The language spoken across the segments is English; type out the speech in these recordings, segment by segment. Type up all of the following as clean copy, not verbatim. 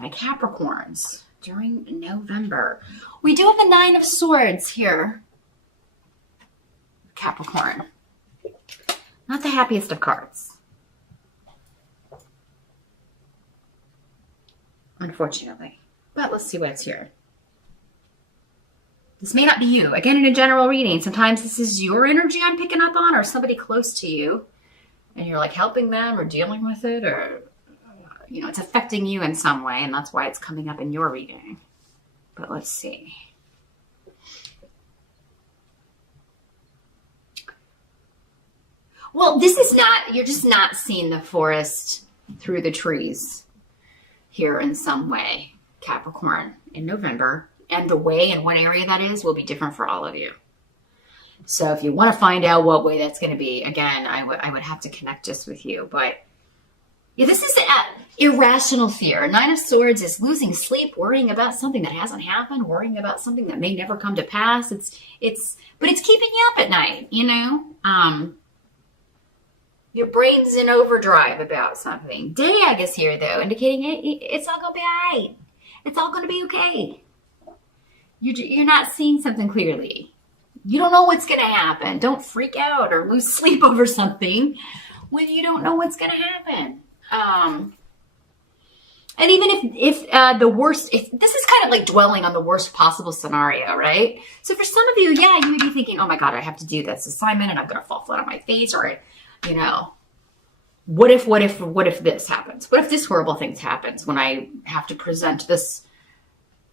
my Capricorns during November. We do have the Nine of Swords here. Capricorn. Not the happiest of cards. Unfortunately. But let's see what's here. This may not be you. Again, in a general reading, sometimes this is your energy I'm picking up on or somebody close to you. And you're like helping them or dealing with it or, you know, it's affecting you in some way. And that's why it's coming up in your reading. But let's see. Well, this is not, you're just not seeing the forest through the trees here in some way, Capricorn, in November. And the way and what area that is will be different for all of you. So if you want to find out what way that's going to be, again, I would have to connect just with you. But yeah, this is irrational fear. Nine of Swords is losing sleep, worrying about something that hasn't happened, worrying about something that may never come to pass. But it's keeping you up at night, you know? Your brain's in overdrive about something. Dag is here, though, indicating it's all going to be all right. It's all going to be okay. You're not seeing something clearly. You don't know what's going to happen. Don't freak out or lose sleep over something when you don't know what's going to happen. And even if the worst, this is kind of like dwelling on the worst possible scenario, right? So for some of you, yeah, you would be thinking, oh my God, I have to do this assignment and I'm going to fall flat on my face, or, you know, what if this happens? What if this horrible thing happens when I have to present this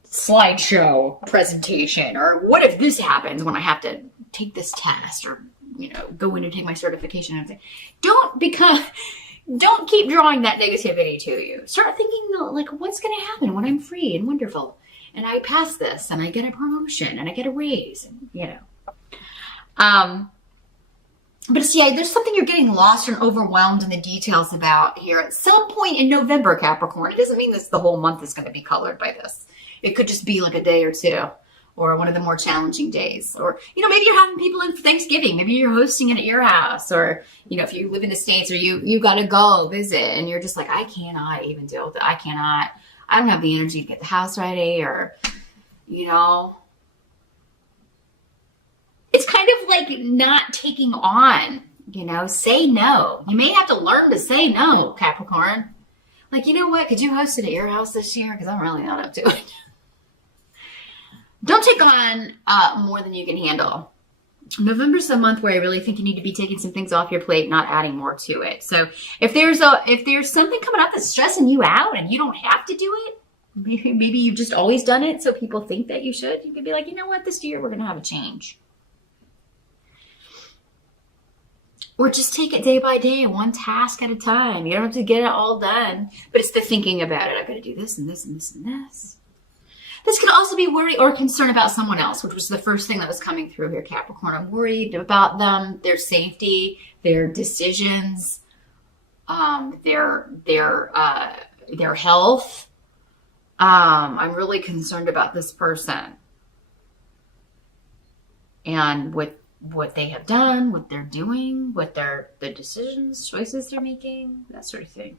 slideshow presentation? Or what if this happens when I have to take this test or, you know, go in and take my certification? And don't keep drawing that negativity to you. Start thinking, like, what's going to happen when I'm free and wonderful and I pass this and I get a promotion and I get a raise, and, you know. But it's, yeah, there's something you're getting lost and overwhelmed in the details about here at some point in November, Capricorn. It doesn't mean this the whole month is going to be colored by this. It could just be like a day or two, or one of the more challenging days. Or, you know, maybe you're having people in for Thanksgiving. Maybe you're hosting it at your house. Or, you know, if you live in the States or you got to go visit and you're just like, I cannot even deal with it. I don't have the energy to get the house ready, or, you know. It's kind of like not taking on, you know, say no. You may have to learn to say no, Capricorn. Like, you know what? Could you host it at your house this year? Because I'm really not up to it. Don't take on more than you can handle. November's a month where I really think you need to be taking some things off your plate, not adding more to it. So if there's something coming up that's stressing you out and you don't have to do it, maybe you've just always done it so people think that you should, you could be like, you know what? This year we're going to have a change. Or just take it day by day, one task at a time. You don't have to get it all done, but it's the thinking about it. I've got to do this and this and this and this. This could also be worry or concern about someone else, which was the first thing that was coming through here, Capricorn. I'm worried about them, their safety, their decisions, their health. I'm really concerned about this person and with what they have done, what they're doing, what the decisions, choices they're making, that sort of thing.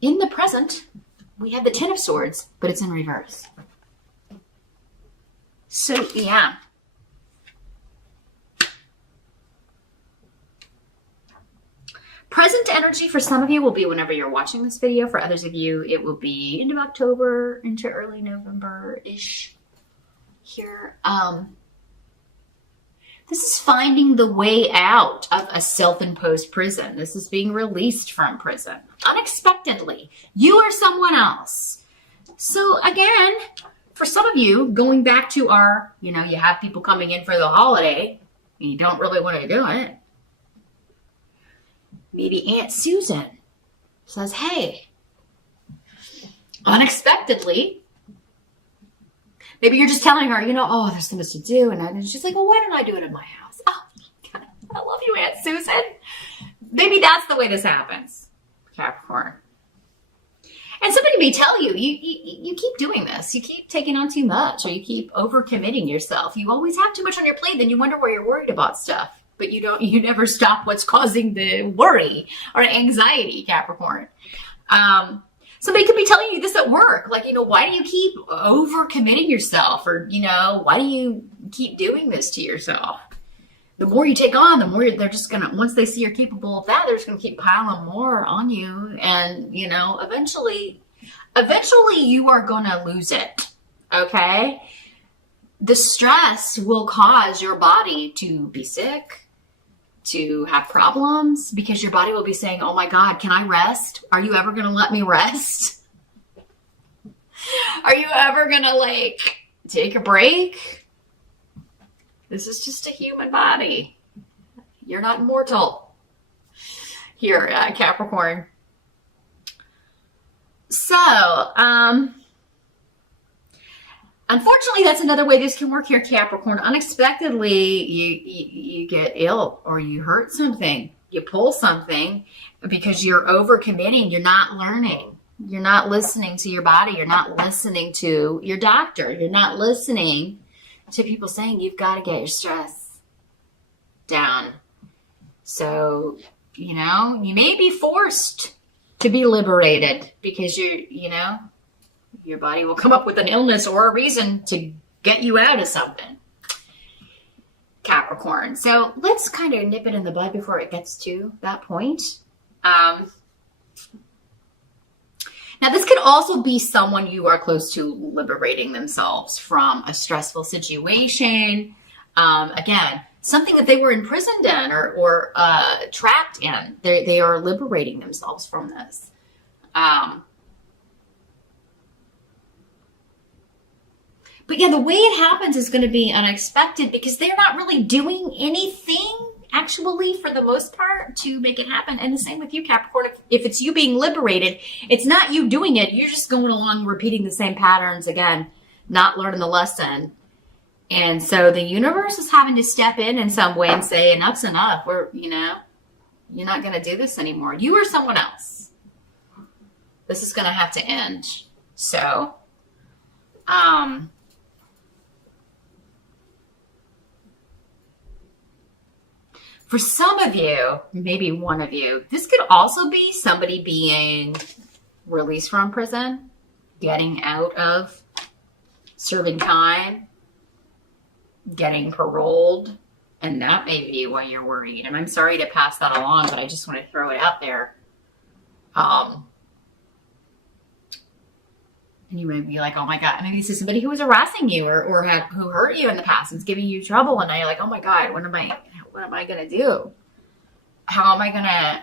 In the present, we have the Ten of Swords, but it's in reverse. So, yeah. Present energy for some of you will be whenever you're watching this video. For others of you, it will be into October, into early November-ish here. This is finding the way out of a self-imposed prison. This is being released from prison unexpectedly. You or someone else. So again, for some of you, going back to our, you know, you have people coming in for the holiday and you don't really want to do it. Maybe Aunt Susan says, hey, unexpectedly, maybe you're just telling her, you know, oh, there's so much to do. And she's like, well, why don't I do it in my house? Oh, God, I love you, Aunt Susan. Maybe that's the way this happens, Capricorn. And somebody may tell you, you keep doing this. You keep taking on too much, or you keep overcommitting yourself. You always have too much on your plate. Then you wonder why you're worried about stuff. But you never stop what's causing the worry or anxiety, Capricorn. Somebody could be telling you this at work. Like, why do you keep overcommitting yourself? Or, why do you keep doing this to yourself? The more you take on, the more they're just going to, once they see you're capable of that, they're just going to keep piling more on you. And, eventually you are going to lose it. Okay? The stress will cause your body to be sick, to have problems, because your body will be saying, oh my God, can I rest? Are you ever going to let me rest? Are you ever going to take a break? This is just a human body. You're not immortal here, Capricorn. So, unfortunately, that's another way this can work here, Capricorn. Unexpectedly, you get ill or you hurt something. You pull something because you're overcommitting. You're not learning. You're not listening to your body. You're not listening to your doctor. You're not listening to people saying you've got to get your stress down. So, you may be forced to be liberated because your body will come up with an illness or a reason to get you out of something, Capricorn. So let's kind of nip it in the bud before it gets to that point. Now, this could also be someone you are close to liberating themselves from a stressful situation. Again, something that they were imprisoned in or trapped in. They are liberating themselves from this. But yeah, the way it happens is going to be unexpected because they're not really doing anything actually for the most part to make it happen. And the same with you, Capricorn. If it's you being liberated, it's not you doing it. You're just going along repeating the same patterns again, not learning the lesson. And so the universe is having to step in some way and say, enough's enough. You're not going to do this anymore. You or someone else. This is going to have to end. So, for some of you, maybe one of you, this could also be somebody being released from prison, getting out of serving time, getting paroled, and that may be why you're worried. And I'm sorry to pass that along, but I just want to throw it out there. And you may be like, oh my God, maybe this is somebody who was harassing you or who hurt you in the past and is giving you trouble. And now you're like, oh my God, what am I going to do? How am I going to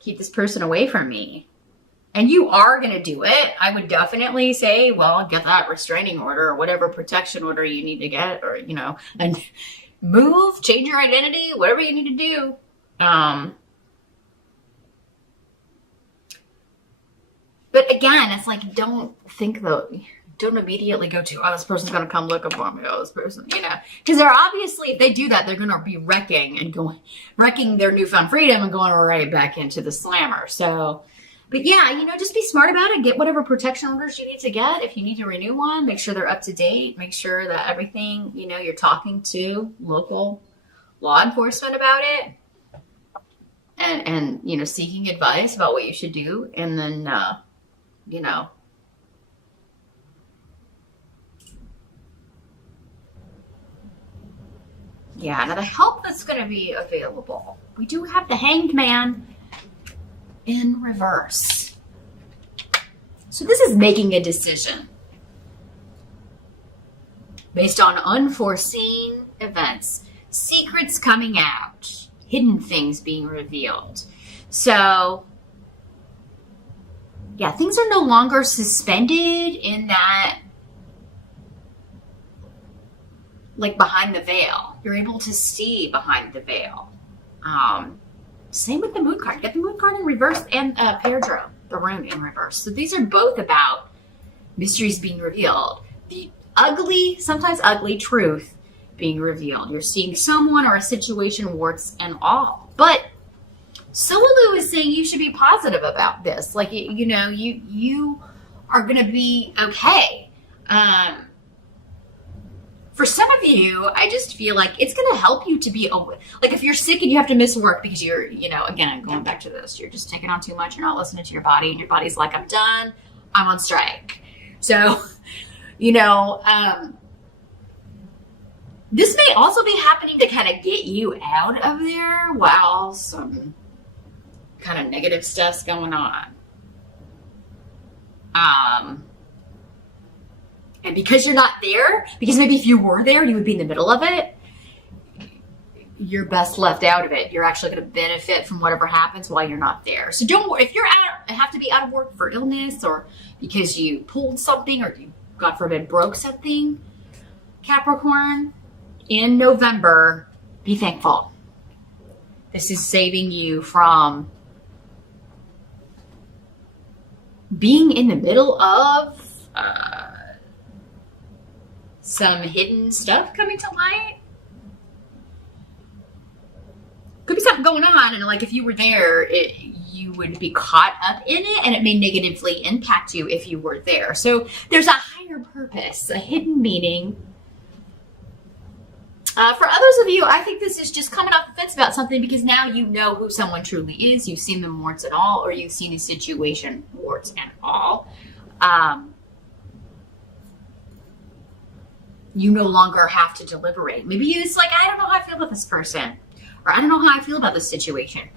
keep this person away from me? And you are going to do it. I would definitely say, well, get that restraining order or whatever protection order you need to get, or, and move, change your identity, whatever you need to do. But again, it's like, don't immediately go to, oh, this person's going to come looking for me. Oh, this person, because they're obviously, if they do that, they're going to be wrecking their newfound freedom and going right back into the slammer. So, but yeah, just be smart about it. Get whatever protection orders you need to get. If you need to renew one, make sure they're up to date. Make sure that everything, you're talking to local law enforcement about it. And seeking advice about what you should do. And then, yeah, now the help that's going to be available. We do have the Hanged Man in reverse. So this is making a decision based on unforeseen events, secrets coming out, hidden things being revealed. So, yeah, things are no longer suspended in that, like, behind the veil. You're able to see behind the veil. Same with the Moon card. Get the Moon card in reverse and Pedro, the Room, in reverse. So these are both about mysteries being revealed. The ugly, sometimes ugly truth being revealed. You're seeing someone or a situation, warts and all. But Solu is saying you should be positive about this. Like, you are going to be okay. For some of you, I just feel like it's going to help you to be aware. Like if you're sick and you have to miss work because you're, again, I'm going back to this, you're just taking on too much, you're not listening to your body, and your body's like, I'm done, I'm on strike. So, this may also be happening to kind of get you out of there while some kind of negative stuff's going on. And because you're not there, because maybe if you were there, you would be in the middle of it, you're best left out of it. You're actually going to benefit from whatever happens while you're not there. So don't worry, if you're have to be out of work for illness or because you pulled something or you, God forbid, broke something, Capricorn, in November, be thankful. This is saving you from being in the middle of some hidden stuff coming to light. Could be something going on, and like if you were there, you would be caught up in it, and it may negatively impact you if you were there. So there's a higher purpose, a hidden meaning. For others of you, I think this is just coming off the fence about something because now you know who someone truly is. You've seen them warts and all, or you've seen a situation warts and all. You no longer have to deliberate. Maybe it's like, I don't know how I feel about this person, or I don't know how I feel about this situation.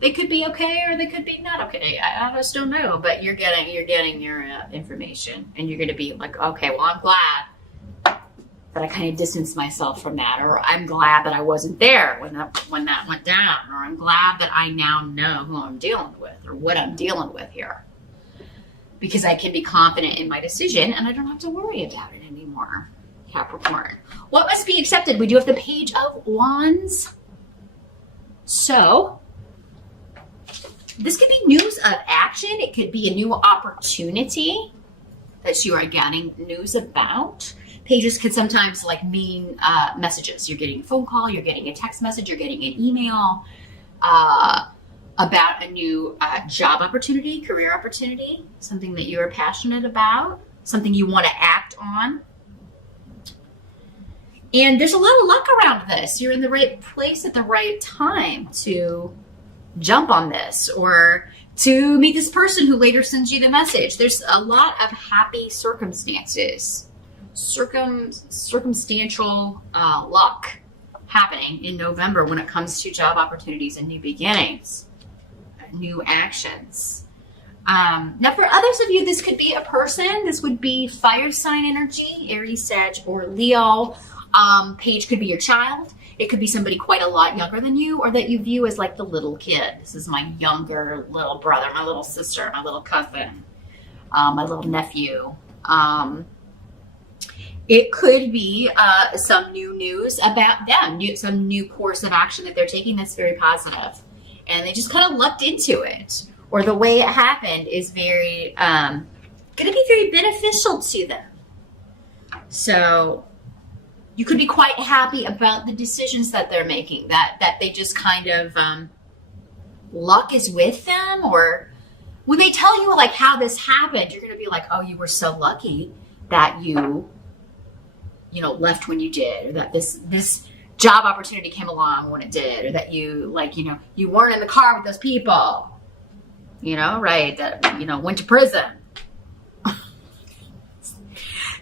They could be okay, or they could be not okay. I just don't know. But you're getting your information, and you're going to be like, okay, well, I'm glad that I kind of distanced myself from that, or I'm glad that I wasn't there when that went down, or I'm glad that I now know who I'm dealing with, or what I'm dealing with here. Because I can be confident in my decision and I don't have to worry about it anymore, Capricorn. What must be accepted? We do have the Page of Wands. So, this could be news of action. It could be a new opportunity that you are getting news about. Pages could sometimes mean messages. You're getting a phone call, you're getting a text message, you're getting an email, about a new job opportunity, career opportunity, something that you're passionate about, something you want to act on. And there's a lot of luck around this. You're in the right place at the right time to jump on this or to meet this person who later sends you the message. There's a lot of happy circumstances, circumstantial luck happening in November when it comes to job opportunities and new beginnings. New actions. Now for others of you, this could be a person. This would be fire sign energy, Aries, Sag, or Leo. Page could be your child. It could be somebody quite a lot younger than you, or that you view as like the little kid. This is my younger little brother, my little sister, my little cousin, my little nephew. It could be some new news about them, some new course of action that they're taking that's very positive. And they just kind of lucked into it. Or the way it happened is very, going to be very beneficial to them. So you could be quite happy about the decisions that they're making, that they just kind of, luck is with them. Or when they tell you like how this happened, you're going to be like, oh, you were so lucky that you left when you did, or that this job opportunity came along when it did, or that you you weren't in the car with those people, right, that, went to prison.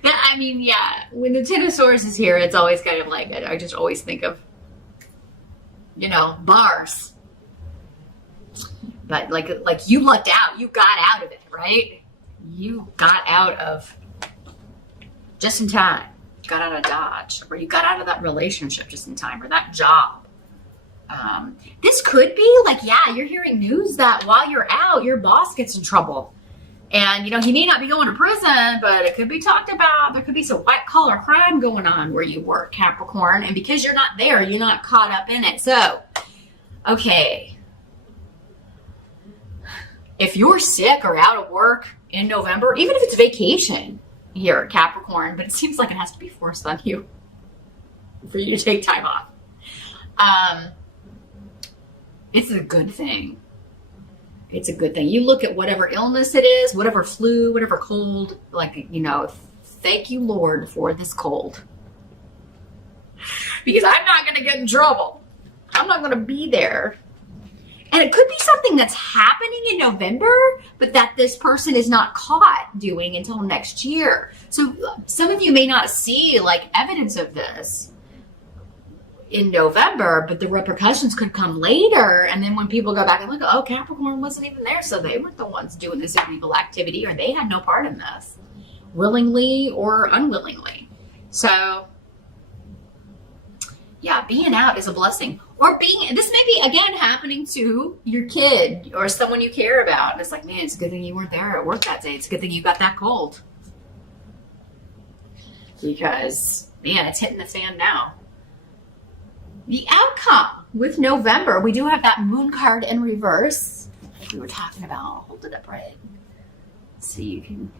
I mean, yeah, when the Ten of Swords is here, it's always kind of like, I just always think of, bars. But like you lucked out, you got out of it, right? You got out of just in time. Got out of Dodge, or you got out of that relationship just in time, or that job. This could be like, yeah, you're hearing news that while you're out, your boss gets in trouble. And, he may not be going to prison, but it could be talked about. There could be some white collar crime going on where you work, Capricorn. And because you're not there, you're not caught up in it. So, okay. If you're sick or out of work in November, even if it's vacation, here, Capricorn, but it seems like it has to be forced on you for you to take time off. It's a good thing. It's a good thing. You look at whatever illness it is, whatever flu, whatever cold, thank you, Lord, for this cold. Because I'm not going to get in trouble. I'm not going to be there. And it could be something that's happening in November, but that this person is not caught doing until next year. So some of you may not see like evidence of this in November, but the repercussions could come later. And then when people go back and look, oh, Capricorn wasn't even there, so they weren't the ones doing this illegal activity, or they had no part in this, willingly or unwillingly. So yeah, being out is a blessing. Or this may be, again, happening to your kid or someone you care about. And it's like, man, it's a good thing you weren't there at work that day. It's a good thing you got that cold. Because, man, it's hitting the fan now. The outcome with November, we do have that moon card in reverse, like we were talking about. I'll hold it up right so you can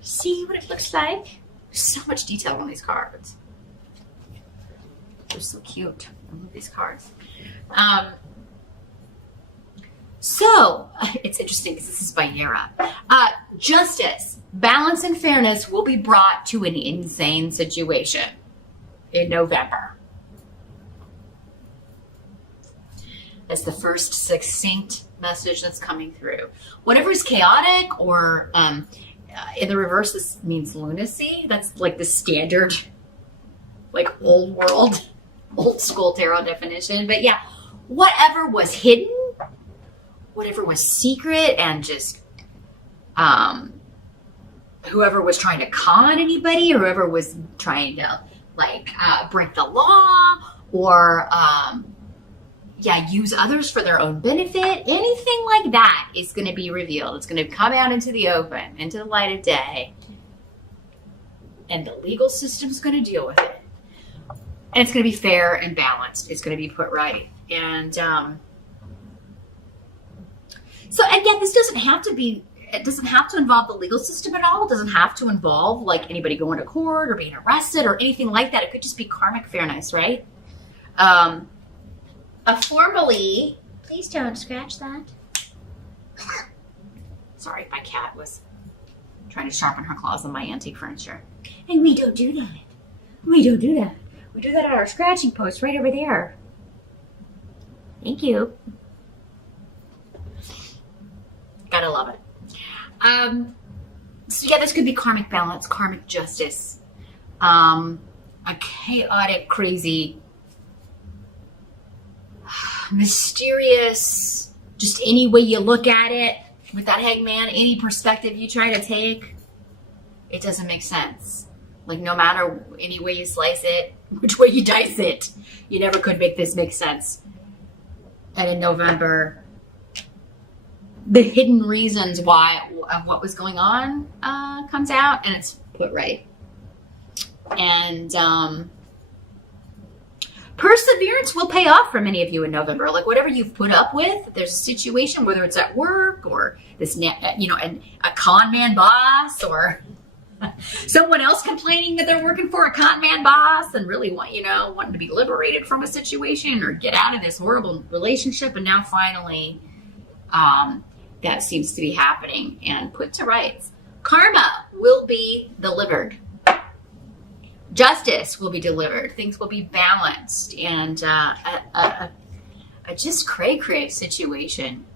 see what it looks like. There's so much detail on these cards. They're so cute. I love these cards. So it's interesting because this is by Yara. Justice, balance, and fairness will be brought to an insane situation in November. That's the first succinct message that's coming through. Whatever is chaotic or in the reverse, this means lunacy. That's like the standard, like old world, old school tarot definition. But yeah, whatever was hidden, whatever was secret, and just whoever was trying to con anybody, or whoever was trying to like break the law, or use others for their own benefit, anything like that is going to be revealed. It's going to come out into the open, into the light of day, and the legal system's going to deal with it. And it's going to be fair and balanced. It's going to be put right. And so again, this doesn't have to be, it doesn't have to involve the legal system at all. It doesn't have to involve like anybody going to court or being arrested or anything like that. It could just be karmic fairness, right? Formally, please don't scratch that. Sorry, my cat was trying to sharpen her claws on my antique furniture. And we don't do that. We don't do that. We do that at our scratching post right over there. Thank you. Gotta love it. So yeah, this could be karmic balance, karmic justice, a chaotic, crazy, mysterious, just any way you look at it with that hangman, any perspective you try to take, it doesn't make sense. Like no matter any way you slice it, which way you dice it, you never could make this make sense. And in November, the hidden reasons why of what was going on comes out, and it's put right. And perseverance will pay off for many of you in November. Like whatever you've put up with, there's a situation, whether it's at work or this, a con man boss, or someone else complaining that they're working for a con man boss and really wanting to be liberated from a situation or get out of this horrible relationship. And now finally, that seems to be happening and put to rights. Karma will be delivered. Justice will be delivered. Things will be balanced, and a just cray-cray situation